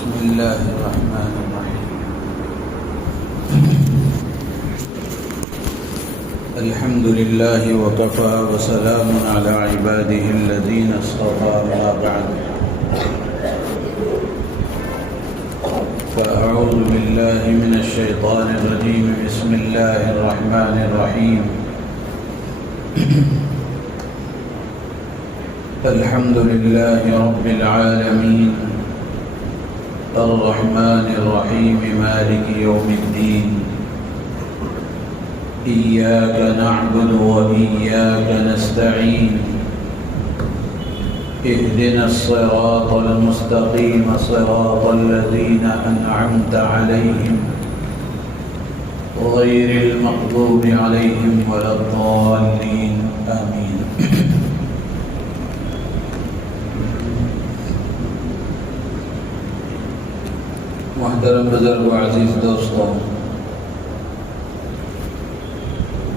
بسم الله الرحمن الرحيم. الحمد لله وكفى وسلام على عباده الذين اصطفى، ما بعد، فأعوذ بالله من الشيطان الرجيم. بسم الله الرحمن الرحيم. الحمد لله رب العالمين، الرحمن الرحيم، مالك يوم الدين. إياك نعبد وإياك نستعين. اهدنا الصراط المستقيم، صراط الذين أنعمت عليهم غير المغضوب عليهم ولا الضالين. آمين. محترم بزرگ و عزیز دوستوں،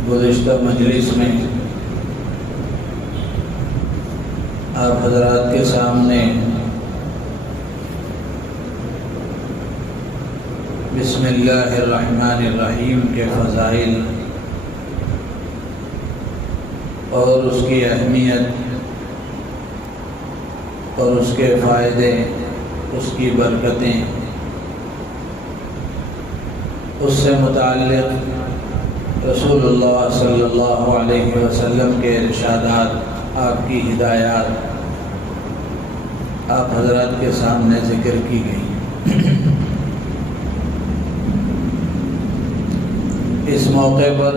گزشتہ مجلس میں آپ حضرات کے سامنے بسم اللہ الرحمن الرحیم کے فضائل اور اس کی اہمیت اور اس کے فائدے، اس کی برکتیں، اس سے متعلق رسول اللہ صلی اللہ علیہ وسلم کے ارشادات، آپ کی ہدایات آپ حضرات کے سامنے ذکر کی گئی۔ اس موقع پر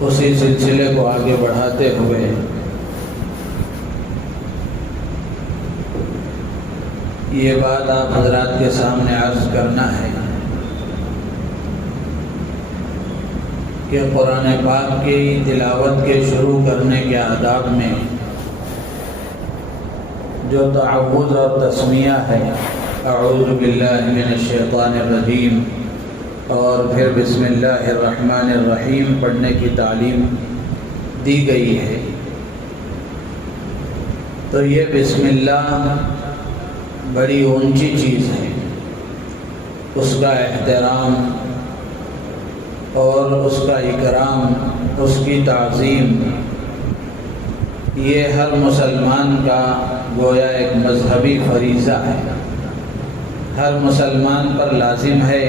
اسی سلسلے کو آگے بڑھاتے ہوئے یہ بات آپ حضرات کے سامنے عرض کرنا ہے کہ قرآن پاک کی تلاوت کے شروع کرنے کے آداب میں جو تعوذ اور تسمیہ ہے، اعوذ باللہ من الشیطان الرجیم، اور پھر بسم اللہ الرحمن الرحیم پڑھنے کی تعلیم دی گئی ہے، تو یہ بسم اللہ بڑی اونچی چیز ہے۔ اس کا احترام اور اس کا اکرام، اس کی تعظیم، یہ ہر مسلمان کا گویا ایک مذہبی فریضہ ہے۔ ہر مسلمان پر لازم ہے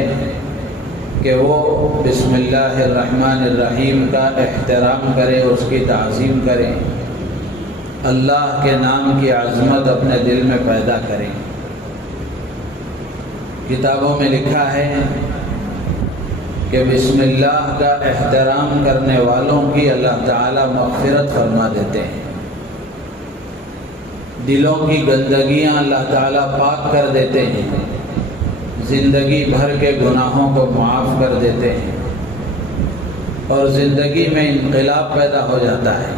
کہ وہ بسم اللہ الرحمن الرحیم کا احترام کرے، اس کی تعظیم کرے، اللہ کے نام کی عظمت اپنے دل میں پیدا کرے۔ کتابوں میں لکھا ہے کہ بسم اللہ کا احترام کرنے والوں کی اللہ تعالیٰ مغفرت فرما دیتے ہیں، دلوں کی گندگیاں اللہ تعالیٰ پاک کر دیتے ہیں، زندگی بھر کے گناہوں کو معاف کر دیتے ہیں، اور زندگی میں انقلاب پیدا ہو جاتا ہے۔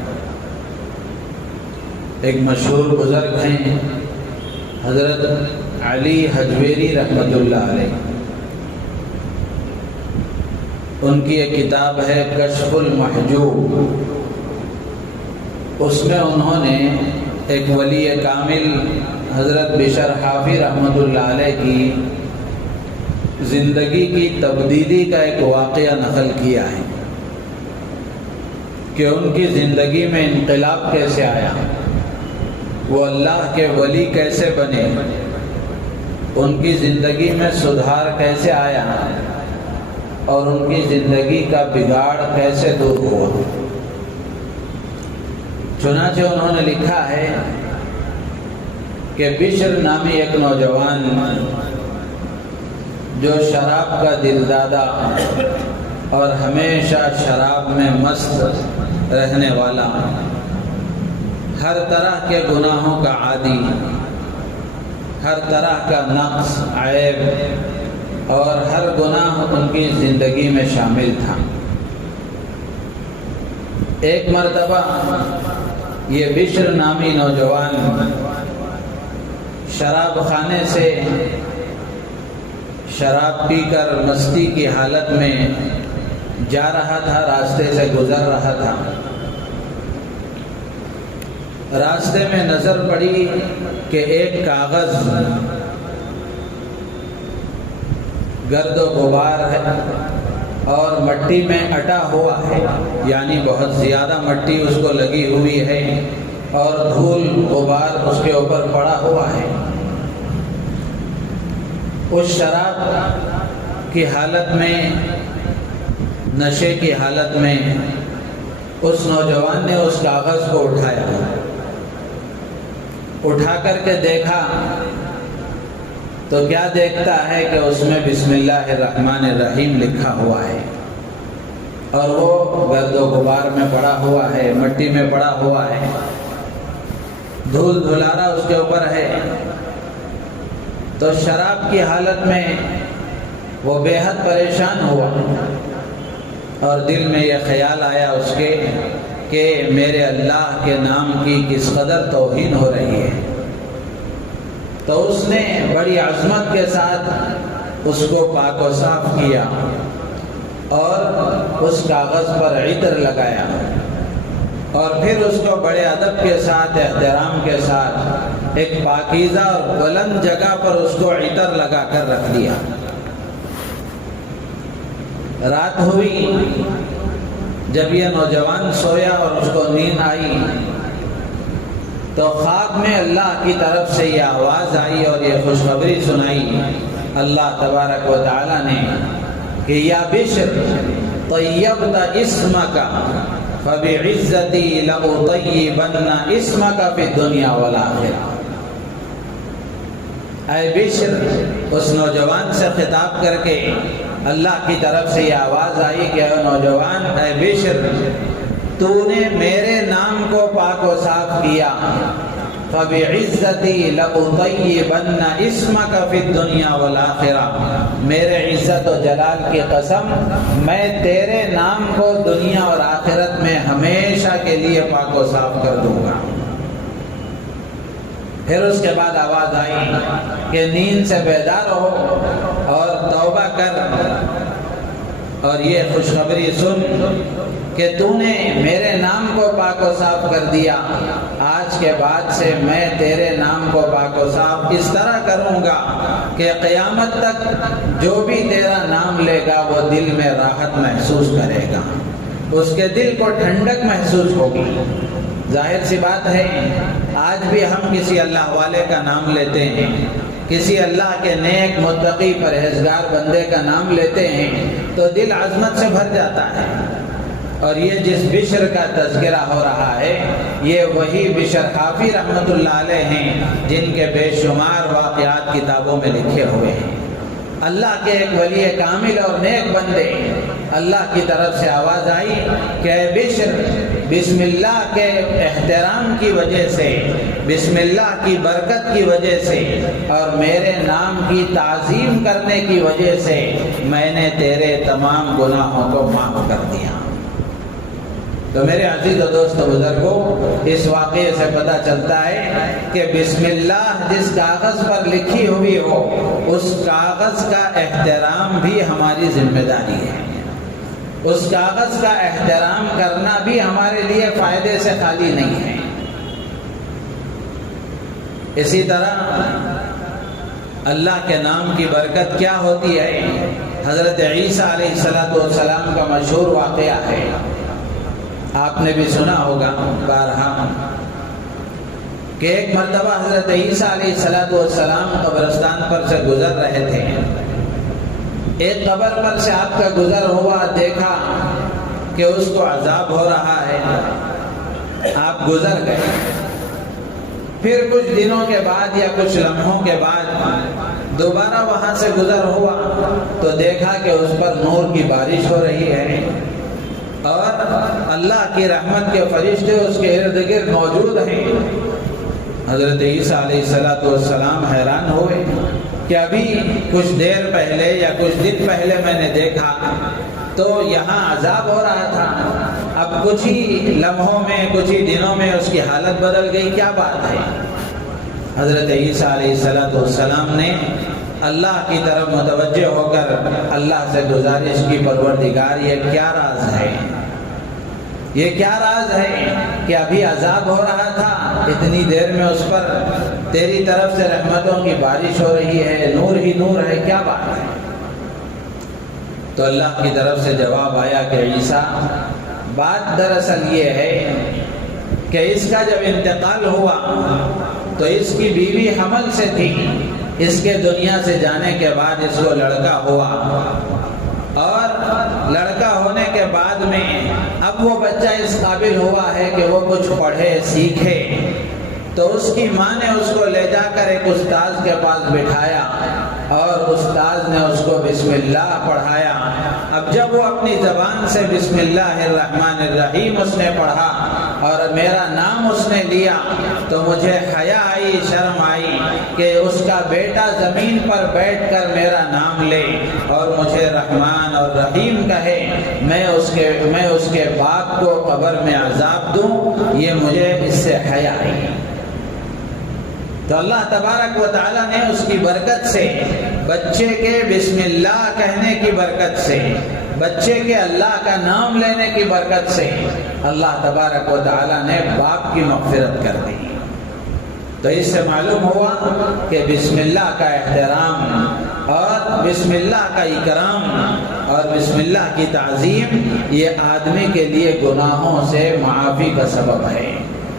ایک مشہور بزرگ ہیں حضرت علی حجویری رحمۃ اللہ علیہ، ان کی ایک کتاب ہے کشف المحجوب، اس میں انہوں نے ایک ولی کامل حضرت بشر حافی رحمۃ اللہ علیہ کی زندگی کی تبدیلی کا ایک واقعہ نقل کیا ہے کہ ان کی زندگی میں انقلاب کیسے آیا، وہ اللہ کے ولی کیسے بنے، ان کی زندگی میں سدھار کیسے آیا، اور ان کی زندگی کا بگاڑ کیسے دور ہوا۔ چنانچہ انہوں نے لکھا ہے کہ بشر نامی ایک نوجوان جو شراب کا دلدادہ اور ہمیشہ شراب میں مست رہنے والا، ہر طرح کے گناہوں کا عادی، ہر طرح کا نقص، عیب اور ہر گناہ ان کی زندگی میں شامل تھا۔ ایک مرتبہ یہ بشر نامی نوجوان شراب خانے سے شراب پی کر مستی کی حالت میں جا رہا تھا، راستے سے گزر رہا تھا، راستے میں نظر پڑی کہ ایک کاغذ گرد و غبار ہے اور مٹی میں اٹا ہوا ہے، یعنی بہت زیادہ مٹی اس کو لگی ہوئی ہے اور دھول غبار اس کے اوپر پڑا ہوا ہے۔ اس شراب کی حالت میں، نشے کی حالت میں اس نوجوان نے اس کاغذ کو اٹھایا، اٹھا کر کے دیکھا تو کیا دیکھتا ہے کہ اس میں بسم اللہ الرحمن الرحیم لکھا ہوا ہے اور وہ گرد و غبار میں پڑا ہوا ہے، مٹی میں پڑا ہوا ہے، دھول دھلارا اس کے اوپر ہے۔ تو شراب کی حالت میں وہ بے حد پریشان ہوا اور دل میں یہ خیال آیا اس کے کہ میرے اللہ کے نام کی کس قدر توہین ہو رہی ہے۔ تو اس نے بڑی عظمت کے ساتھ اس کو پاک و صاف کیا اور اس کاغذ پر عطر لگایا اور پھر اس کو بڑے ادب کے ساتھ، احترام کے ساتھ ایک پاکیزہ اور بلند جگہ پر اس کو عطر لگا کر رکھ دیا۔ رات ہوئی، جب یہ نوجوان سویا اور اس کو نیند آئی تو خواب میں اللہ کی طرف سے یہ آواز آئی اور یہ خوشخبری سنائی اللہ تبارک و تعالی نے کہ یا بشر طیبت اسمک فبعزتی لأطیبن اسمک فی الدنیا والآخرہ۔ اے بشر، اس نوجوان سے خطاب کر کے اللہ کی طرف سے یہ آواز آئی کہ اے نوجوان، اے بشر، تو نے میرے نام کو پاک و صاف کیا، فبعزتی لأطیبن اسمک فی الدنیا والآخرہ، میرے عزت و جلال کی قسم، میں تیرے نام کو دنیا اور آخرت میں ہمیشہ کے لیے پاک و صاف کر دوں گا۔ پھر اس کے بعد آواز آئی کہ نیند سے بیدار ہو اور توبہ کر اور یہ خوشخبری سن کہ تو نے میرے نام کو پاک و صاف کر دیا، آج کے بعد سے میں تیرے نام کو پاک و صاف اس طرح کروں گا کہ قیامت تک جو بھی تیرا نام لے گا وہ دل میں راحت محسوس کرے گا، اس کے دل کو ٹھنڈک محسوس ہوگی۔ ظاہر سی بات ہے، آج بھی ہم کسی اللہ والے کا نام لیتے ہیں، کسی اللہ کے نیک متقی پرہیزگار بندے کا نام لیتے ہیں تو دل عظمت سے بھر جاتا ہے۔ اور یہ جس بشر کا تذکرہ ہو رہا ہے یہ وہی بشر حافی رحمت اللہ علیہ ہیں جن کے بے شمار واقعات کتابوں میں لکھے ہوئے ہیں۔ اللہ کے ایک ولی کامل اور نیک بندے، اللہ کی طرف سے آواز آئی کہ اے بشر، بسم اللہ کے احترام کی وجہ سے، بسم اللہ کی برکت کی وجہ سے اور میرے نام کی تعظیم کرنے کی وجہ سے میں نے تیرے تمام گناہوں کو معاف کر دیا۔ تو میرے عزیز و دوست و بزرگوں، اس واقعے سے پتہ چلتا ہے کہ بسم اللہ جس کاغذ پر لکھی ہوئی ہو اس کاغذ کا احترام بھی ہماری ذمہ داری ہے، اس کاغذ کا احترام کرنا بھی ہمارے لیے فائدے سے خالی نہیں ہے۔ اسی طرح اللہ کے نام کی برکت کیا ہوتی ہے؟ حضرت عیسیٰ علیہ السلام کا مشہور واقعہ ہے، آپ نے بھی سنا ہوگا بارہا، کہ ایک مرتبہ حضرت عیسیٰ علیہ السلام قبرستان پر سے گزر رہے تھے، ایک قبر پر سے آپ کا گزر ہوا، دیکھا کہ اس کو عذاب ہو رہا ہے، آپ گزر گئے۔ پھر کچھ دنوں کے بعد یا کچھ لمحوں کے بعد دوبارہ وہاں سے گزر ہوا تو دیکھا کہ اس پر نور کی بارش ہو رہی ہے اور اللہ کی رحمت کے فرشتے اس کے ارد گرد موجود ہیں۔ حضرت عیسیٰ علیہ السلام حیران ہوئے کہ ابھی کچھ دیر پہلے یا کچھ دن پہلے میں نے دیکھا تو یہاں عذاب ہو رہا تھا، اب کچھ ہی لمحوں میں، کچھ ہی دنوں میں اس کی حالت بدل گئی، کیا بات ہے؟ حضرت عیسیٰ علیہ السلام نے اللہ کی طرف متوجہ ہو کر اللہ سے گزارش کی، پروردگار یہ کیا راز ہے؟ یہ کیا راز ہے کہ ابھی عذاب ہو رہا تھا اتنی دیر میں اس پر تیری طرف سے رحمتوں کی بارش ہو رہی ہے، نور ہی نور ہے، کیا بات ہے؟ تو اللہ کی طرف سے جواب آیا کہ عیسیٰ، بات دراصل یہ ہے کہ اس کا جب انتقال ہوا تو اس کی بیوی حمل سے تھی، اس کے دنیا سے جانے کے بعد اس کو لڑکا ہوا، اور لڑکا ہونے کے بعد میں اب وہ بچہ اس قابل ہوا ہے کہ وہ کچھ پڑھے سیکھے، تو اس کی ماں نے اس کو لے جا کر ایک استاذ کے پاس بٹھایا اور استاذ نے اس کو بسم اللہ پڑھایا۔ اب جب وہ اپنی زبان سے بسم اللہ الرحمن الرحیم اس نے پڑھا اور میرا نام اس نے لیا تو مجھے حیا آئی، شرم آئی کہ اس کا بیٹا زمین پر بیٹھ کر میرا نام لے اور مجھے رحمان اور رحیم کہے، میں اس کے باپ کو قبر میں عذاب دوں، یہ مجھے اس سے حیا آئی۔ تو اللہ تبارک و تعالیٰ نے اس کی برکت سے، بچے کے بسم اللہ کہنے کی برکت سے، بچے کے اللہ کا نام لینے کی برکت سے اللہ تبارک و تعالیٰ نے باپ کی مغفرت کر دی۔ تو اس سے معلوم ہوا کہ بسم اللہ کا احترام اور بسم اللہ کا اکرام اور بسم اللہ کی تعظیم یہ آدمی کے لیے گناہوں سے معافی کا سبب ہے،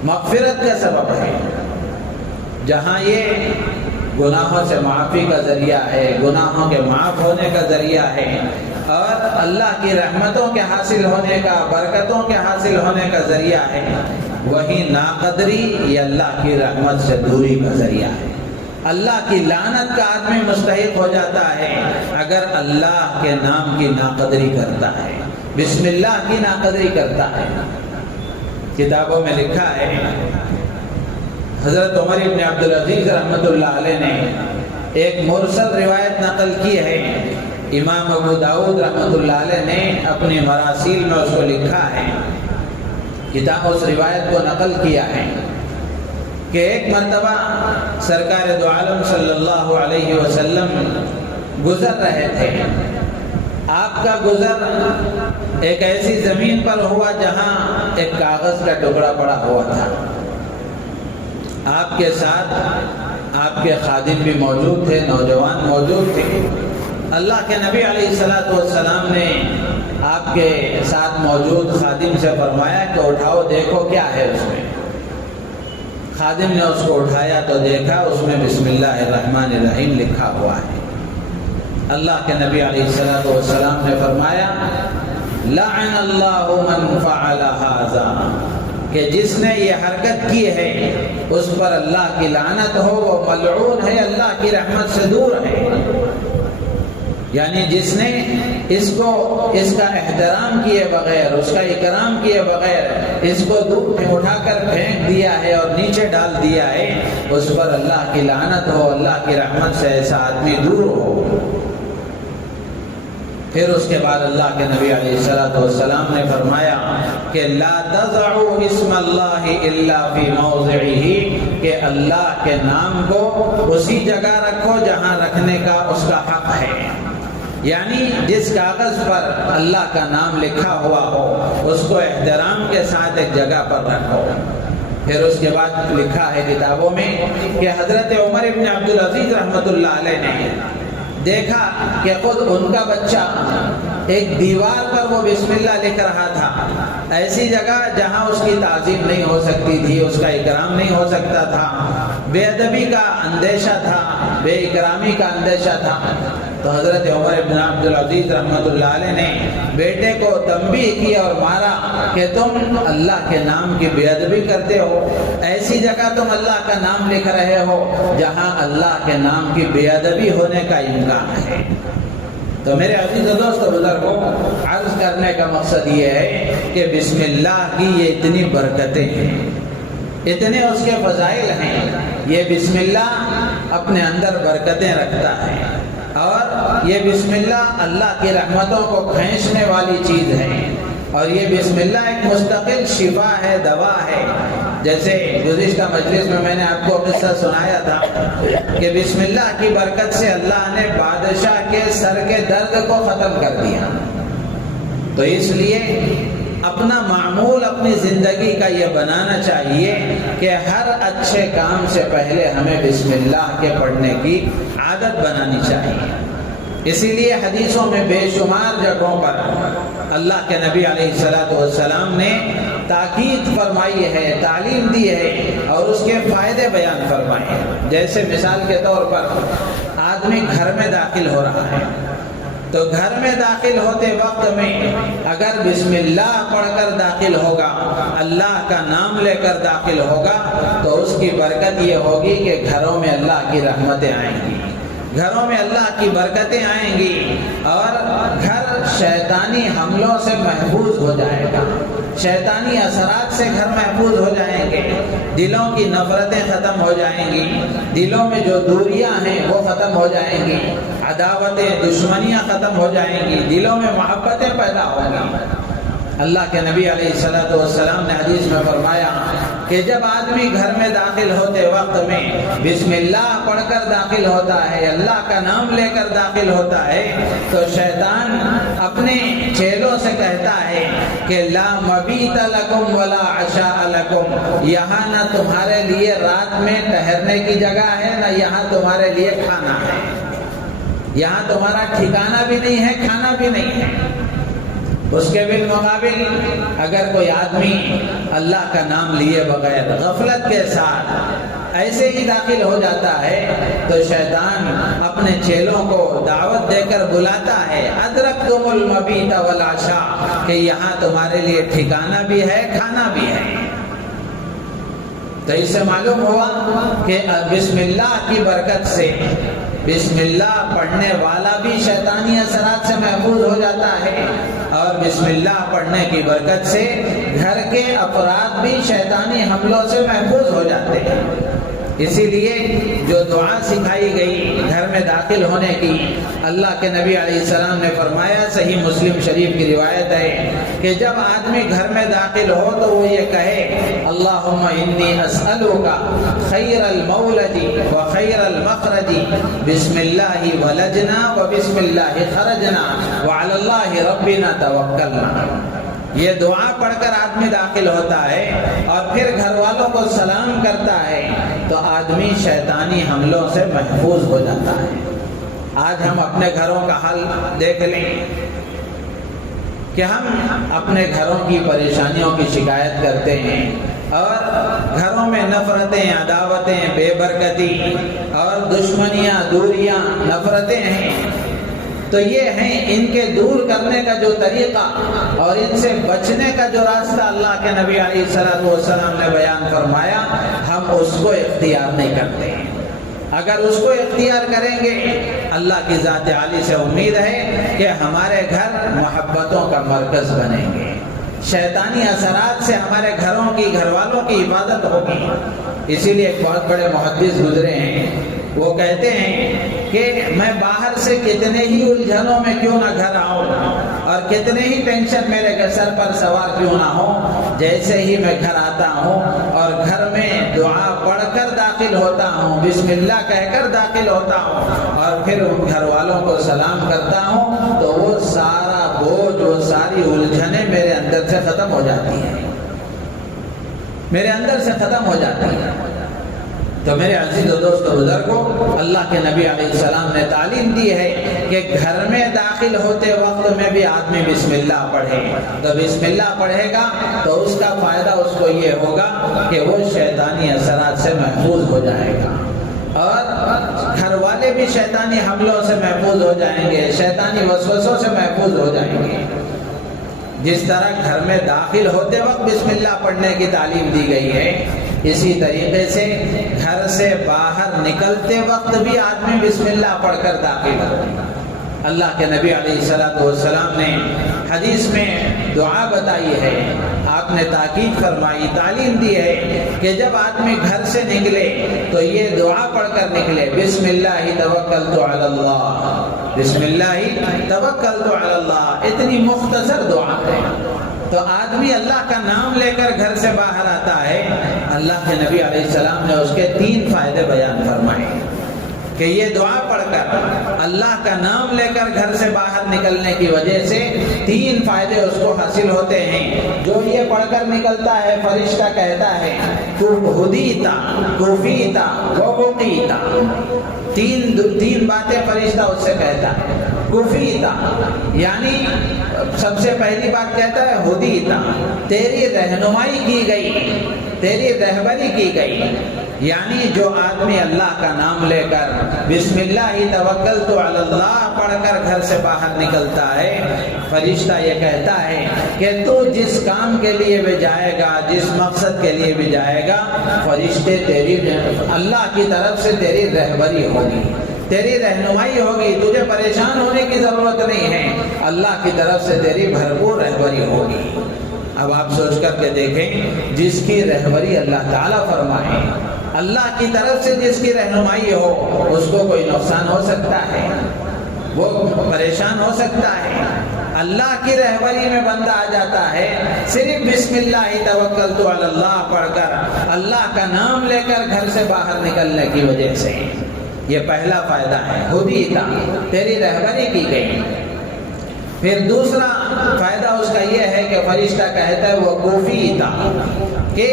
مغفرت کا سبب ہے۔ جہاں یہ گناہوں سے معافی کا ذریعہ ہے، گناہوں کے معاف ہونے کا ذریعہ ہے اور اللہ کی رحمتوں کے حاصل ہونے کا، برکتوں کے حاصل ہونے کا ذریعہ ہے، وہی ناقدری یہ اللہ کی رحمت سے دوری کا ذریعہ ہے۔ اللہ کی لعنت کا آدمی مستحق ہو جاتا ہے اگر اللہ کے نام کی ناقدری کرتا ہے، بسم اللہ کی ناقدری کرتا ہے۔ کتابوں میں لکھا ہے، حضرت عمر ابن عبدالعزیز رحمۃ اللہ علیہ نے ایک مرسل روایت نقل کی ہے، امام ابو داؤد رحمۃ اللہ علیہ نے اپنی مراسیل میں اس کو لکھا ہے، کتاب اس روایت کو نقل کیا ہے کہ ایک مرتبہ سرکار دو عالم صلی اللہ علیہ وسلم گزر رہے تھے۔ آپ کا گزر ایک ایسی زمین پر ہوا جہاں ایک کاغذ کا ٹکڑا پڑا ہوا تھا۔ آپ کے ساتھ آپ کے خادم بھی موجود تھے، نوجوان موجود تھے۔ اللہ کے نبی علیہ الصلوۃ والسلام نے آپ کے ساتھ موجود خادم سے فرمایا کہ اٹھاؤ دیکھو کیا ہے اس میں۔ خادم نے اس کو اٹھایا تو دیکھا اس میں بسم اللہ الرحمن الرحیم لکھا ہوا ہے۔ اللہ کے نبی علیہ الصلوۃ والسلام نے فرمایا لعن اللہ من فعل ھذا، کہ جس نے یہ حرکت کی ہے اس پر اللہ کی لعنت ہو، وہ ملعون ہے، اللہ کی رحمت سے دور ہے۔ یعنی جس نے اس کا احترام کیے بغیر، اس کا اکرام کیے بغیر اس کو اٹھا کر پھینک دیا ہے اور نیچے ڈال دیا ہے، اس پر اللہ کی لعنت ہو، اللہ کی رحمت سے ایسا آدمی دور ہو۔ پھر اس کے بعد اللہ کے نبی علیہ الصلوۃ والسلام نے فرمایا کہ لا تضعوا اسم اللہ الا فی موضعہ، کہ اللہ کے نام کو اسی جگہ رکھو جہاں رکھنے کا اس کا حق ہے۔ یعنی جس کاغذ پر اللہ کا نام لکھا ہوا ہو اس کو احترام کے ساتھ ایک جگہ پر رکھو۔ پھر اس کے بعد لکھا ہے کتابوں میں کہ حضرت عمر ابن عبدالعزیز رحمۃ اللہ علیہ نے دیکھا کہ خود ان کا بچہ ایک دیوار پر وہ بسم اللہ لکھ رہا تھا، ایسی جگہ جہاں اس کی تعظیم نہیں ہو سکتی تھی، اس کا اکرام نہیں ہو سکتا تھا، بے ادبی کا اندیشہ تھا، بے اکرامی کا اندیشہ تھا۔ تو حضرت عمر بن عبدالعزیز رحمۃ اللہ علیہ نے بیٹے کو تنبیہ کی اور مارا کہ تم اللہ کے نام کی بے ادبی کرتے ہو، ایسی جگہ تم اللہ کا نام لکھ رہے ہو جہاں اللہ کے نام کی بے ادبی ہونے کا امکان ہے۔ تو میرے عزیز دوست بزرگوں، عرض کرنے کا مقصد یہ ہے کہ بسم اللہ کی یہ اتنی برکتیں ہیں، اتنے اس کے فضائل ہیں۔ یہ بسم اللہ اپنے اندر برکتیں رکھتا ہے اور یہ بسم اللہ اللہ کی رحمتوں کو کھینچنے والی چیز ہے، اور یہ بسم اللہ ایک مستقل شفا ہے، دوا ہے۔ جیسے گزشتہ مجلس میں نے آپ کو قصہ سنایا تھا کہ بسم اللہ کی برکت سے اللہ نے بادشاہ کے سر کے درد کو ختم کر دیا۔ تو اس لیے اپنا معمول اپنی زندگی کا یہ بنانا چاہیے کہ ہر اچھے کام سے پہلے ہمیں بسم اللہ کے پڑھنے کی عادت بنانی چاہیے۔ اسی لیے حدیثوں میں بے شمار جگہوں پر اللہ کے نبی علیہ السلام نے تاکید فرمائی ہے، تعلیم دی ہے اور اس کے فائدے بیان فرمائے ہیں۔ جیسے مثال کے طور پر آدمی گھر میں داخل ہو رہا ہے تو گھر میں داخل ہوتے وقت میں اگر بسم اللہ پڑھ کر داخل ہوگا، اللہ کا نام لے کر داخل ہوگا، تو اس کی برکت یہ ہوگی کہ گھروں میں اللہ کی رحمتیں آئیں گی، گھروں میں اللہ کی برکتیں آئیں گی اور گھر شیطانی حملوں سے محفوظ ہو جائے گا، شیطانی اثرات سے گھر محفوظ ہو جائیں گے، دلوں کی نفرتیں ختم ہو جائیں گی، دلوں میں جو دوریاں ہیں وہ ختم ہو جائیں گی، عداوتیں دشمنیاں ختم ہو جائیں گی، دلوں میں محبتیں پیدا ہوں گی۔ اللہ کے نبی علیہ السلام نے حدیث میں فرمایا کہ جب آدمی گھر میں داخل ہوتے وقت میں بسم اللہ پڑھ کر داخل ہوتا ہے، اللہ کا نام لے کر داخل ہوتا ہے، تو شیطان اپنے چیلوں سے کہتا ہے کہ لا مبیت لکم ولا عشاء لکم، یہاں نہ تمہارے لیے رات میں ٹھہرنے کی جگہ ہے، نہ یہاں تمہارے لیے کھانا ہے، یہاں تمہارا ٹھکانہ بھی نہیں ہے، کھانا بھی نہیں ہے۔ اس کے بالمقابل اگر کوئی آدمی اللہ کا نام لیے بغیر غفلت کے ساتھ ایسے ہی داخل ہو جاتا ہے تو شیطان اپنے چیلوں کو دعوت دے کر بلاتا ہے ادرکتم المبیت والعشاء، کہ یہاں تمہارے لیے ٹھکانہ بھی ہے، کھانا بھی ہے۔ تو اس سے معلوم ہوا کہ بسم اللہ کی برکت سے بسم اللہ پڑھنے والا بھی شیطانی اثرات سے محفوظ ہو جاتا ہے اور بسم اللہ پڑھنے کی برکت سے گھر کے افراد بھی شیطانی حملوں سے محفوظ ہو جاتے ہیں۔ اسی لیے جو دعا سکھائی گئی گھر میں داخل ہونے کی، اللہ کے نبی علیہ السلام نے فرمایا، صحیح مسلم شریف کی روایت ہے کہ جب آدمی گھر میں داخل ہو تو وہ یہ کہے اللہم انی اسألک خیر المولد و خیر المخرج، بسم اللہ ولجنا و بسم اللہ خرجنا وعلی اللہ ربنا توکلنا۔ یہ دعا پڑھ کر آدمی داخل ہوتا ہے اور پھر گھر والوں کو سلام کرتا ہے تو آدمی شیطانی حملوں سے محفوظ ہو جاتا ہے۔ آج ہم اپنے گھروں کا حال دیکھ لیں کہ ہم اپنے گھروں کی پریشانیوں کی شکایت کرتے ہیں اور گھروں میں نفرتیں، عداوتیں، بے برکتی اور دشمنیاں، دوریاں، نفرتیں ہیں۔ تو یہ ہیں ان کے دور کرنے کا جو طریقہ اور ان سے بچنے کا جو راستہ اللہ کے نبی علیہ السلام نے بیان فرمایا، ہم اس کو اختیار نہیں کرتے ہیں۔ اگر اس کو اختیار کریں گے، اللہ کی ذات عالی سے امید ہے کہ ہمارے گھر محبتوں کا مرکز بنیں گے، شیطانی اثرات سے ہمارے گھروں کی، گھر والوں کی حفاظت ہوگی۔ اسی لیے ایک بہت بڑے محدث گزرے ہیں، وہ کہتے ہیں کہ میں باہر سے کتنے ہی الجھنوں میں کیوں نہ گھر آؤں اور کتنے ہی ٹینشن میرے سر پر سوار کیوں نہ ہو، جیسے ہی میں گھر آتا ہوں اور گھر میں دعا پڑھ کر داخل ہوتا ہوں، بسم اللہ کہہ کر داخل ہوتا ہوں اور پھر ان گھر والوں کو سلام کرتا ہوں، تو وہ سارا بوجھ، وہ ساری الجھنیں میرے اندر سے ختم ہو جاتی ہیں، میرے اندر سے ختم ہو جاتی ہیں۔ تو میرے عزیز و دوست و بزرگوں، اللہ کے نبی علیہ السلام نے تعلیم دی ہے کہ گھر میں داخل ہوتے وقت میں بھی آدمی بسم اللہ پڑھے۔ تو بسم اللہ پڑھے گا تو اس کا فائدہ اس کو یہ ہوگا کہ وہ شیطانی اثرات سے محفوظ ہو جائے گا اور گھر والے بھی شیطانی حملوں سے محفوظ ہو جائیں گے، شیطانی وسوسوں سے محفوظ ہو جائیں گے۔ جس طرح گھر میں داخل ہوتے وقت بسم اللہ پڑھنے کی تعلیم دی گئی ہے، اسی طریقے سے گھر سے باہر نکلتے وقت بھی آدمی بسم اللہ پڑھ کر داخل ہو۔ اللہ کے نبی علیہ السلام نے حدیث میں دعا بتائی ہے، آپ نے تاکید فرمائی، تعلیم دی ہے کہ جب آدمی گھر سے نکلے تو یہ دعا پڑھ کر نکلے، بسم اللہ توکلت علی اللہ، بسم اللہ توکلت علی اللہ۔ اتنی مختصر دعا ہے، تو آدمی اللہ کا نام لے کر گھر سے باہر آتا ہے۔ اللہ کے نبی علیہ السلام نے اس کے 3 فائدے بیان فرمائے۔ کہ یہ دعا پڑھ کر اللہ کا نام لے کر گھر سے باہر نکلنے کی وجہ سے 3 فائدے اس کو حاصل ہوتے ہیں۔ جو یہ پڑھ کر نکلتا ہے فرشتہ کہتا ہے تو ہدیتا کفیتا وقیتا، 3 باتیں فرشتہ اس سے کہتا ہے۔ کفیتا یعنی سب سے پہلی بات کہتا ہے ہدیتا، تیری رہنمائی کی گئی، تیری رہبری کی گئی۔ یعنی جو آدمی اللہ کا نام لے کر بسم اللہ توکلت علی اللہ پڑھ کر گھر سے باہر نکلتا ہے، فرشتہ یہ کہتا ہے کہ تو جس کام کے لیے بھی جائے گا، جس مقصد کے لیے بھی جائے گا، فرشتے تیری اللہ کی طرف سے تیری رہبری ہوگی، تیری رہنمائی ہوگی، تجھے پریشان ہونے کی ضرورت نہیں ہے، اللہ کی طرف سے تیری بھرپور رہبری ہوگی۔ اب آپ سوچ کر کے دیکھیں، جس کی رہبری اللہ تعالیٰ فرمائے، اللہ کی طرف سے جس کی رہنمائی ہو، اس کو کوئی نقصان ہو سکتا ہے، وہ پریشان ہو سکتا ہے۔ اللہ کی رہبری میں بندہ آ جاتا ہے، صرف بسم اللہ توکلت علی اللہ پڑھ کر اللہ کا نام لے کر گھر سے باہر نکلنے کی وجہ سے۔ یہ پہلا فائدہ ہے، ہدیتا، تیری رہبری کی گئی۔ پھر دوسرا فائدہ اس کا یہ ہے کہ فرشتہ کہتا ہے وہ کفیتا، کہ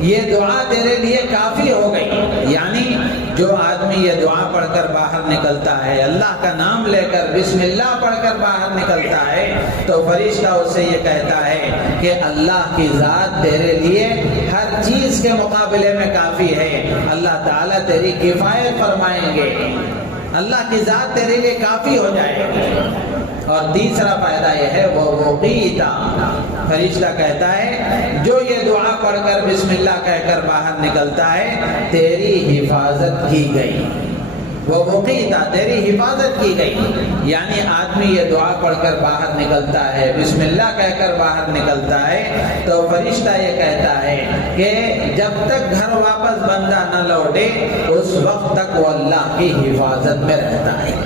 یہ دعا تیرے لیے کافی ہو گئی۔ یعنی جو آدمی یہ دعا پڑھ کر باہر نکلتا ہے، اللہ کا نام لے کر بسم اللہ پڑھ کر باہر نکلتا ہے، تو فرشتہ اس سے یہ کہتا ہے کہ اللہ کی ذات تیرے لیے ہر چیز کے مقابلے میں کافی ہے، اللہ تعالیٰ تیری کفایت فرمائیں گے، اللہ کی ذات تیرے لیے کافی ہو جائے گی۔ اور تیسرا فائدہ یہ ہے وہ وقیتا، فرشتہ کہتا ہے جو یہ دعا پڑھ کر بسم اللہ کہہ کر باہر نکلتا ہے، تیری حفاظت کی گئی، وہ وقیتا، تیری حفاظت کی گئی۔ یعنی آدمی یہ دعا پڑھ کر باہر نکلتا ہے، بسم اللہ کہہ کر باہر نکلتا ہے، تو فرشتہ یہ کہتا ہے کہ جب تک گھر واپس بندہ نہ لوٹے، اس وقت تک وہ اللہ کی حفاظت میں رہتا ہے،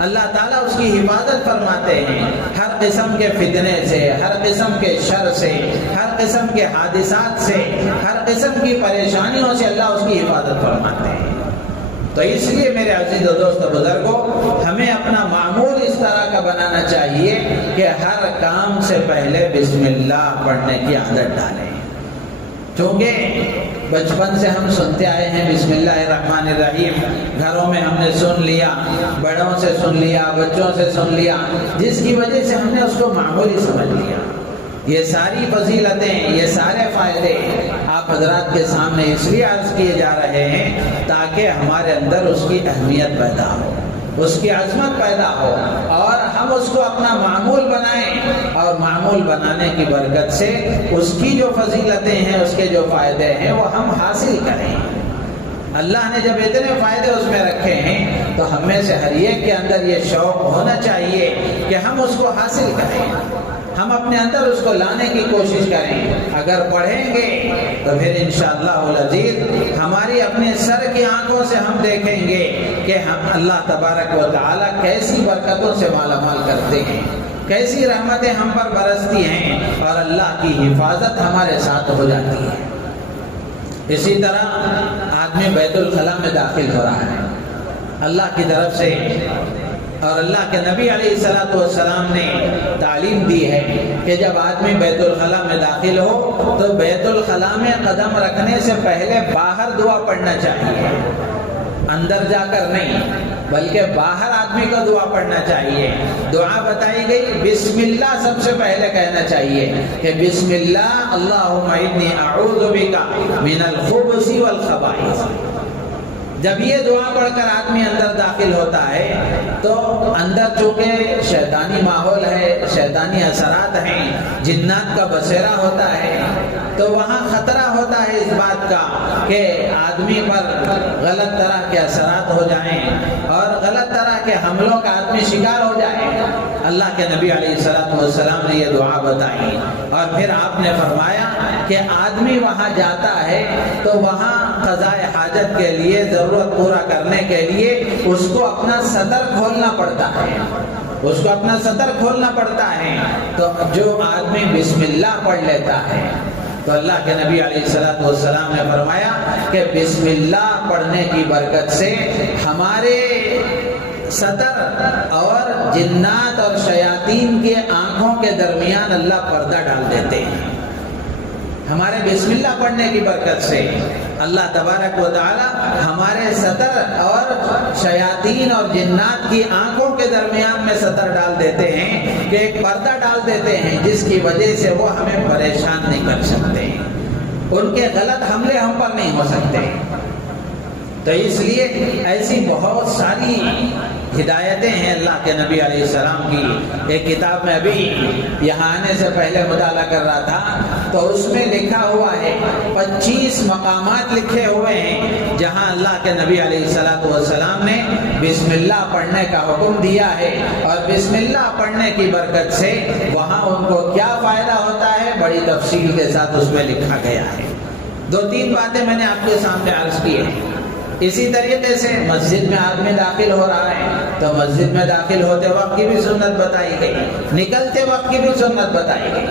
اللہ تعالیٰ اس کی حفاظت فرماتے ہیں، ہر قسم کے فتنے سے، ہر قسم کے شر سے، ہر قسم کے حادثات سے، ہر قسم کی پریشانیوں سے اللہ اس کی حفاظت فرماتے ہیں۔ تو اس لیے میرے عزیز و دوست بزرگوں، ہمیں اپنا معمول اس طرح کا بنانا چاہیے کہ ہر کام سے پہلے بسم اللہ پڑھنے کی عادت ڈالیں۔ چونکہ بچپن سے ہم سنتے آئے ہیں بسم اللہ الرحمن الرحیم، گھروں میں ہم نے سن لیا، بڑوں سے سن لیا، بچوں سے سن لیا، جس کی وجہ سے ہم نے اس کو معمولی سمجھ لیا۔ یہ ساری فضیلتیں، یہ سارے فائدے آپ حضرات کے سامنے اس لیے عرض کیے جا رہے ہیں تاکہ ہمارے اندر اس کی اہمیت پیدا ہو، اس کی عظمت پیدا ہو، اور ہم اس کو اپنا معمول بنائیں، اور معمول بنانے کی برکت سے اس کی جو فضیلتیں ہیں، اس کے جو فائدے ہیں، وہ ہم حاصل کریں۔ اللہ نے جب اتنے فائدے اس میں رکھے ہیں تو ہم میں سے ہر ایک کے اندر یہ شوق ہونا چاہیے کہ ہم اس کو حاصل کریں، ہم اپنے اندر اس کو لانے کی کوشش کریں۔ اگر پڑھیں گے تو پھر انشاءاللہ العزیز ہماری اپنے سر کی آنکھوں سے ہم دیکھیں گے کہ ہم اللہ تبارک و تعالیٰ کیسی برکتوں سے مالا مال کرتے ہیں، کیسی رحمتیں ہم پر برستی ہیں، اور اللہ کی حفاظت ہمارے ساتھ ہو جاتی ہے۔ اسی طرح آدمی بیت الخلاء میں داخل ہو رہا ہے اللہ کی طرف سے، اور اللہ کے نبی علیہ السلام نے تعلیم دی ہے کہ جب آدمی بیت الخلاء میں داخل ہو تو بیت الخلاء میں قدم رکھنے سے پہلے باہر دعا پڑھنا چاہیے، اندر جا کر نہیں، بلکہ باہر آدمی کو دعا پڑھنا چاہیے۔ دعا بتائی گئی بسم اللہ سب سے پہلے کہنا چاہیے کہ بسم اللہ اللہم انی اعوذ بک من الخبث والخبائث۔ جب یہ دعا پڑھ کر آدمی اندر داخل ہوتا ہے تو اندر چونکہ شیطانی ماحول ہے، شیطانی اثرات ہیں، جنات کا بسیرا ہوتا ہے، تو وہاں خطرہ ہوتا ہے اس بات کا کہ آدمی پر غلط طرح کے اثرات ہو جائیں اور غلط طرح کے حملوں کا آدمی شکار ہو جائے۔ اللہ کے نبی علیہ السلام نے یہ دعا بتائی، اور پھر آپ نے فرمایا کہ آدمی وہاں جاتا ہے تو وہاں قضاء حاجت کے لیے، ضرورت پورا کرنے کے لیے اس کو اپنا سطر کھولنا پڑتا ہے، اس کو اپنا سطر کھولنا پڑتا ہے۔ تو جو آدمی بسم اللہ پڑھ لیتا ہے تو اللہ کے نبی علیہ الصلوۃ والسلام نے فرمایا کہ بسم اللہ پڑھنے کی برکت سے ہمارے سطر اور جنات اور شیاطین کے آنکھوں کے درمیان اللہ پردہ ڈال دیتے ہیں۔ ہمارے بسم اللہ پڑھنے کی برکت سے اللہ تبارک و تعالی ہمارے سطر اور شیاطین اور جنات کی آنکھوں کے درمیان میں سطر ڈال دیتے ہیں کہ ایک پردہ ڈال دیتے ہیں جس کی وجہ سے وہ ہمیں پریشان نہیں کر سکتے، ان کے غلط حملے ہم پر نہیں ہو سکتے۔ تو اس لیے ایسی بہت ساری ہدایتیں ہیں اللہ کے نبی علیہ السلام کی۔ ایک کتاب میں ابھی یہاں آنے سے پہلے مطالعہ کر رہا تھا تو اس میں لکھا ہوا ہے 25 مقامات لکھے ہوئے ہیں جہاں اللہ کے نبی علیہ السلام نے بسم اللہ پڑھنے کا حکم دیا ہے، اور بسم اللہ پڑھنے کی برکت سے وہاں ان کو کیا فائدہ ہوتا ہے بڑی تفصیل کے ساتھ اس میں لکھا گیا ہے۔ 2-3 باتیں میں نے آپ کے سامنے عرض کی ہیں۔ اسی طریقے سے مسجد میں آدمی داخل ہو رہا ہے تو مسجد میں داخل ہوتے وقت کی بھی سنت بتائی گئی، نکلتے وقت کی بھی سنت بتائی گئی۔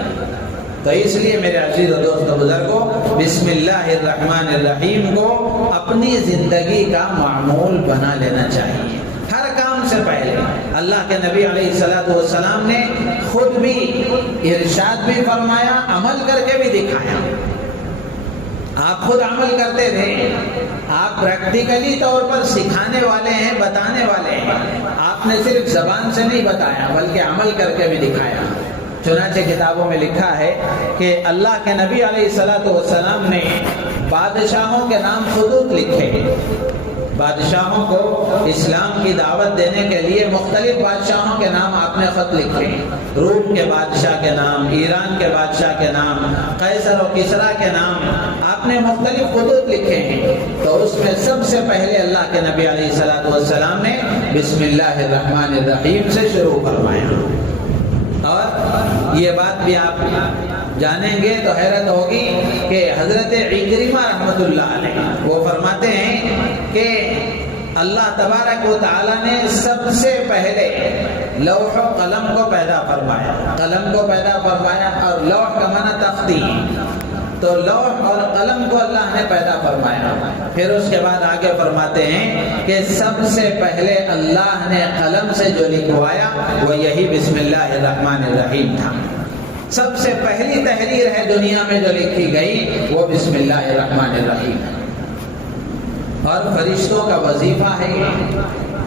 تو اس لیے میرے عزیز و دوست و بزرگوں، بسم اللہ الرحمن الرحیم کو اپنی زندگی کا معمول بنا لینا چاہیے۔ ہر کام سے پہلے اللہ کے نبی علیہ السلام نے خود بھی ارشاد بھی فرمایا، عمل کر کے بھی دکھایا۔ آپ خود عمل کرتے تھے، آپ پریکٹیکلی طور پر سکھانے والے ہیں، بتانے والے ہیں۔ آپ نے صرف زبان سے نہیں بتایا بلکہ عمل کر کے بھی دکھایا۔ چنانچہ کتابوں میں لکھا ہے کہ اللہ کے نبی علیہ السلام نے بادشاہوں کے نام خطوط لکھے۔ بادشاہوں کو اسلام کی دعوت دینے کے لیے مختلف بادشاہوں کے نام آپ نے خط لکھے، روم کے بادشاہ کے نام، ایران کے بادشاہ کے نام، قیصر و کسریٰ کے نام آپ نے مختلف خطوط لکھے ہیں۔ تو اس میں سب سے پہلے اللہ کے نبی علیہ السلام نے بسم اللہ الرحمن الرحیم سے شروع فرمایا۔ اور یہ بات بھی آپ جانیں گے تو حیرت ہوگی کہ حضرت عکرمہ رحمۃ اللہ علیہ وہ فرماتے ہیں کہ اللہ تبارک و تعالی نے سب سے پہلے لوح و قلم کو پیدا فرمایا، قلم کو پیدا فرمایا، اور لوح کا معنی تختی، تو لوح اور قلم کو اللہ نے پیدا فرمایا۔ پھر اس کے بعد آگے فرماتے ہیں کہ سب سے پہلے اللہ نے قلم سے جو لکھوایا وہ یہی بسم اللہ الرحمن الرحیم تھا۔ سب سے پہلی تحریر ہے دنیا میں جو لکھی گئی وہ بسم اللہ الرحمن الرحیم ہے، اور فرشتوں کا وظیفہ ہے۔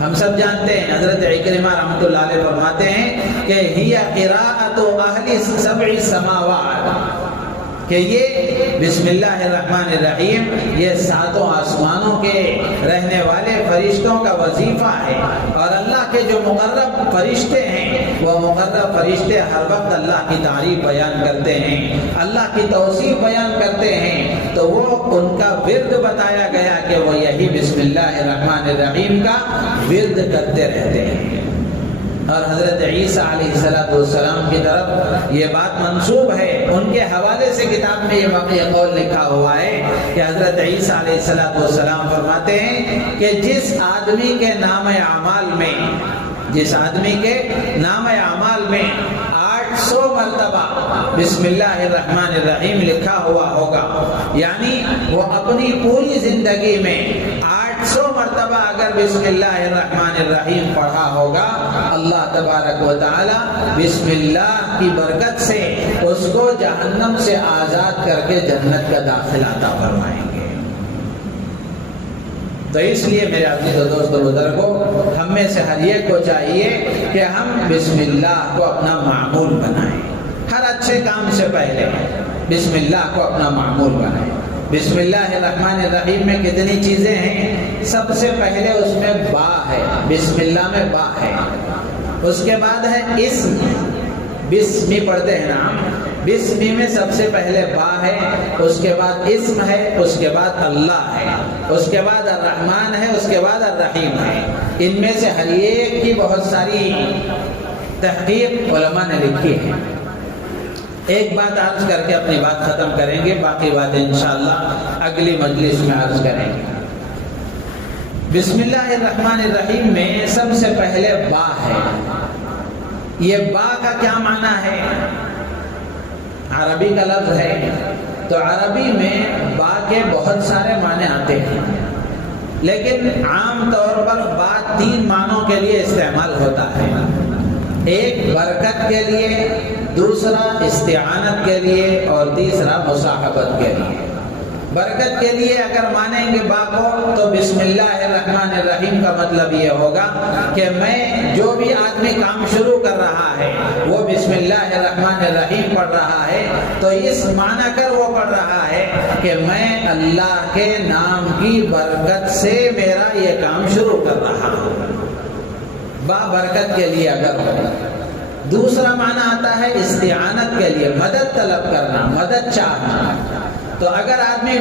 ہم سب جانتے ہیں، حضرت عکرمہ رحمۃ اللہ علیہ فرماتے ہیں کہ ہی قراءۃ اہل سبع السماوات، کہ یہ بسم اللہ الرحمن الرحیم یہ 7 آسمانوں کے رہنے والے فرشتوں کا وظیفہ ہے، اور اللہ کے جو مقرب فرشتے ہیں وہ مقرب فرشتے ہر وقت اللہ کی تعریف بیان کرتے ہیں، اللہ کی توصیف بیان کرتے ہیں، تو وہ ان کا ورد بتایا گیا کہ وہ یہی بسم اللہ الرحمن الرحیم کا ورد کرتے رہتے ہیں۔ اور حضرت عیسیٰ علیہ السلام کی طرف یہ بات منسوب ہے، ان کے حوالے سے کتاب میں یہ واقعہ قول لکھا ہوا ہے کہ حضرت عیسیٰ علیہ السلام فرماتے ہیں کہ جس آدمی کے نام اعمال میں 800 مرتبہ بسم اللہ الرحمن الرحیم لکھا ہوا ہوگا، یعنی وہ اپنی پوری زندگی میں 800 مرتبہ اگر بسم اللہ الرحمن الرحیم پڑھا ہوگا، اللہ تبارک و تعالی بسم اللہ کی برکت سے اس کو جہنم سے آزاد کر کے جنت کا داخلہ عطا فرمائیں گے۔ تو اس لیے میرے عزیز و دوست و بزرگوں، ہم میں سے ہر ایک کو چاہیے کہ ہم بسم اللہ کو اپنا معمول بنائیں۔ ہر اچھے کام سے پہلے بسم اللہ کو اپنا معمول بنائیں۔ بسم اللہ الرحمن الرحیم میں کتنی چیزیں ہیں؟ سب سے پہلے اس میں با ہے، بسم اللہ میں با ہے، اس کے بعد ہے اسم، بسمی پڑھتے ہیں نا، بسمی میں سب سے پہلے با ہے، اس کے بعد اسم ہے، اس کے بعد اللہ ہے، اس کے بعد الرحمن ہے، اس کے بعد الرحیم ہے۔ ان میں سے ہر ایک کی بہت ساری تحقیق علماء نے لکھی ہے۔ ایک بات عرض کر کے اپنی بات ختم کریں گے، باقی باتیں انشاءاللہ اگلی مجلس میں عرض کریں گے۔ بسم اللہ الرحمن الرحیم میں سب سے پہلے با ہے۔ یہ با کا کیا معنی ہے؟ عربی کا لفظ ہے، تو عربی میں با کے بہت سارے معنی آتے ہیں، لیکن عام طور پر با 3 معنوں کے لیے استعمال ہوتا ہے۔ ایک برکت کے لیے، دوسرا استعانت کے لیے، اور تیسرا مصاحبت کے لیے۔ برکت کے لیے اگر مانیں گے با کو تو بسم اللہ الرحمن الرحیم کا مطلب یہ ہوگا کہ میں جو بھی آدمی کام شروع کر رہا ہے وہ بسم اللہ الرحمن الرحیم پڑھ رہا ہے، تو اس معنی کر وہ پڑھ رہا ہے کہ میں اللہ کے نام کی برکت سے میرا یہ کام شروع کر رہا ہوں۔ با برکت کے لیے اگر ہو۔ دوسرا معنی آتا ہے استعانت کے لیے، مدد طلب کرنا، مدد چاہنا۔ تو اگر آدمی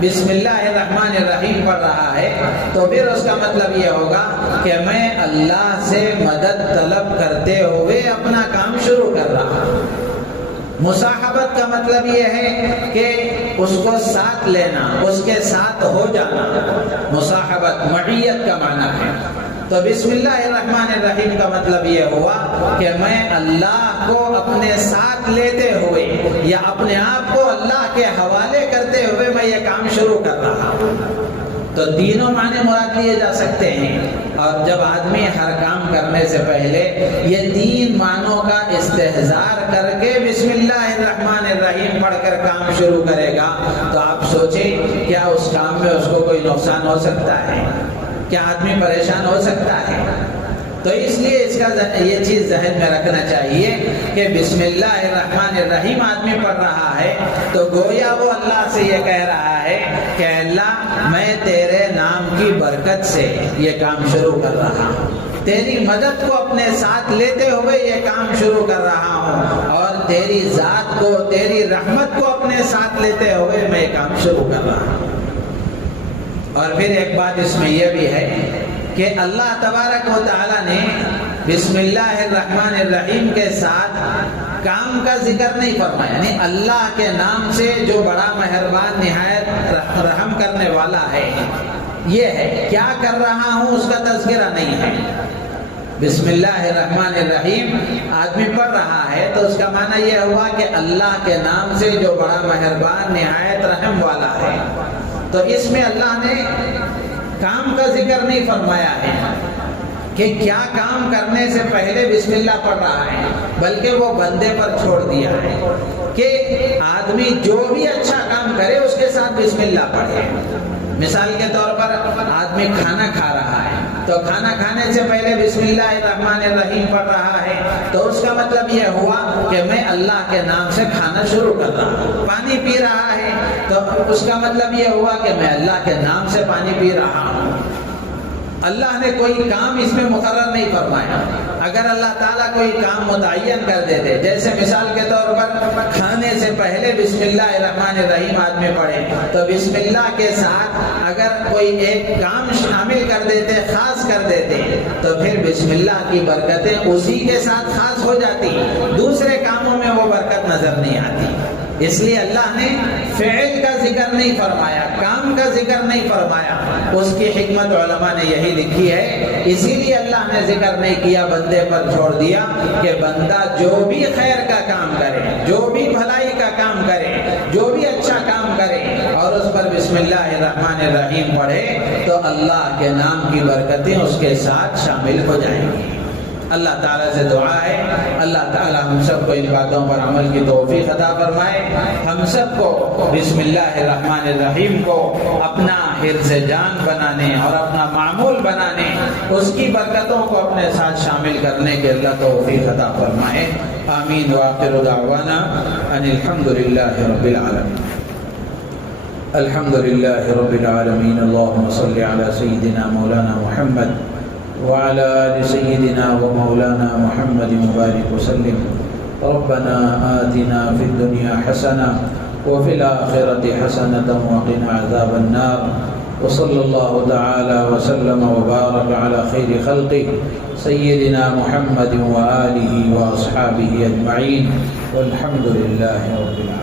بسم اللہ الرحمن الرحیم پڑھ رہا ہے تو پھر اس کا مطلب یہ ہوگا کہ میں اللہ سے مدد طلب کرتے ہوئے اپنا کام شروع کر رہا ہوں۔ مصاحبت کا مطلب یہ ہے کہ اس کو ساتھ لینا، اس کے ساتھ ہو جانا۔ مصاحبت معیت کا معنی ہے۔ تو بسم اللہ الرحمن الرحیم کا مطلب یہ ہوا کہ میں اللہ کو اپنے ساتھ لیتے ہوئے یا اپنے آپ کو اللہ کے حوالے کرتے ہوئے میں یہ کام شروع کر رہا ہوں۔ تو تینوں معنی مراد لیے جا سکتے ہیں، اور جب آدمی ہر کام کرنے سے پہلے یہ 3 معنوں کا استحضار کر کے بسم اللہ الرحمن الرحیم پڑھ کر کام شروع کرے گا تو آپ سوچیں کیا اس کام میں اس کو کوئی نقصان ہو سکتا ہے؟ کیا آدمی پریشان ہو سکتا ہے؟ تو اس لیے اس کا یہ چیز ذہن میں رکھنا چاہیے کہ بسم اللہ الرحمن الرحیم آدمی پڑھ رہا ہے تو گویا وہ اللہ سے یہ کہہ رہا ہے کہ اللہ میں تیرے نام کی برکت سے یہ کام شروع کر رہا ہوں، تیری مدد کو اپنے ساتھ لیتے ہوئے یہ کام شروع کر رہا ہوں، اور تیری ذات کو، تیری رحمت کو اپنے ساتھ لیتے ہوئے میں یہ کام شروع کر رہا ہوں۔ اور پھر ایک بات اس میں یہ بھی ہے کہ اللہ تبارک و تعالیٰ نے بسم اللہ الرحمن الرحیم کے ساتھ کام کا ذکر نہیں فرمایا، یعنی اللہ کے نام سے جو بڑا مہربان نہایت رحم کرنے والا ہے، یہ ہے کیا کر رہا ہوں اس کا تذکرہ نہیں ہے۔ بسم اللہ الرحمن الرحیم آدمی پڑھ رہا ہے تو اس کا معنی یہ ہوا کہ اللہ کے نام سے جو بڑا مہربان نہایت رحم والا ہے۔ تو اس میں اللہ نے کام کا ذکر نہیں فرمایا ہے کہ کیا کام کرنے سے پہلے بسم اللہ پڑھ رہا ہے، بلکہ وہ بندے پر چھوڑ دیا ہے کہ آدمی جو بھی اچھا کام کرے اس کے ساتھ بسم اللہ پڑھے۔ مثال کے طور پر آدمی کھانا کھا رہا ہے تو کھانا کھانے سے پہلے بسم اللہ الرحمن الرحیم پڑھ رہا ہے، تو اس کا مطلب یہ ہوا کہ میں اللہ کے نام سے کھانا شروع کر رہا ہوں۔ پانی پی رہا ہے تو اس کا مطلب یہ ہوا کہ میں اللہ کے نام سے پانی پی رہا ہوں۔ اللہ نے کوئی کام اس میں مقرر نہیں فرمایا۔ اگر اللہ تعالیٰ کوئی کام متعین کر دیتے، جیسے مثال کے طور پر کھانے سے پہلے بسم اللہ الرحمن الرحیم آدمی پڑھے، تو بسم اللہ کے ساتھ اگر کوئی ایک کام شامل کر دیتے، خاص کر دیتے، تو پھر بسم اللہ کی برکتیں اسی کے ساتھ خاص ہو جاتی، دوسرے کاموں میں وہ برکت نظر نہیں آتی۔ اس لیے اللہ نے فعل کا ذکر نہیں فرمایا، کام کا ذکر نہیں فرمایا۔ اس کی حکمت علماء نے یہی لکھی ہے، اسی لیے اللہ نے ذکر نہیں کیا، بندے پر چھوڑ دیا کہ بندہ جو بھی خیر کا کام کرے، جو بھی بھلائی کا کام کرے، جو بھی اچھا کام کرے اور اس پر بسم اللہ الرحمن الرحیم پڑھے تو اللہ کے نام کی برکتیں اس کے ساتھ شامل ہو جائیں گی۔ اللہ تعالیٰ سے دعا ہے اللہ تعالیٰ ہم سب کو ان باتوں پر عمل کی توفیق عطا فرمائے، ہم سب کو بسم اللہ الرحمن الرحیم کو اپنا حرز جان بنانے اور اپنا معمول بنانے، اس کی برکتوں کو اپنے ساتھ شامل کرنے کے اللہ توفیق عطا فرمائے۔ آمین وآخر دعوانا ان الحمد للہ رب العالمین۔ الحمد للہ رب العالمین۔ اللہم صل علی سیدنا مولانا محمد وعلى آل سيدنا ومولانا محمد مبارك وسلم۔ ربنا آتنا في الدنيا حسنة وفي الآخرة حسنة وقنا عذاب النار، وصلى الله تعالى وسلم وبارك على خير خلقه سيدنا محمد وآله وأصحابه أجمعين، والحمد لله رب العالمين۔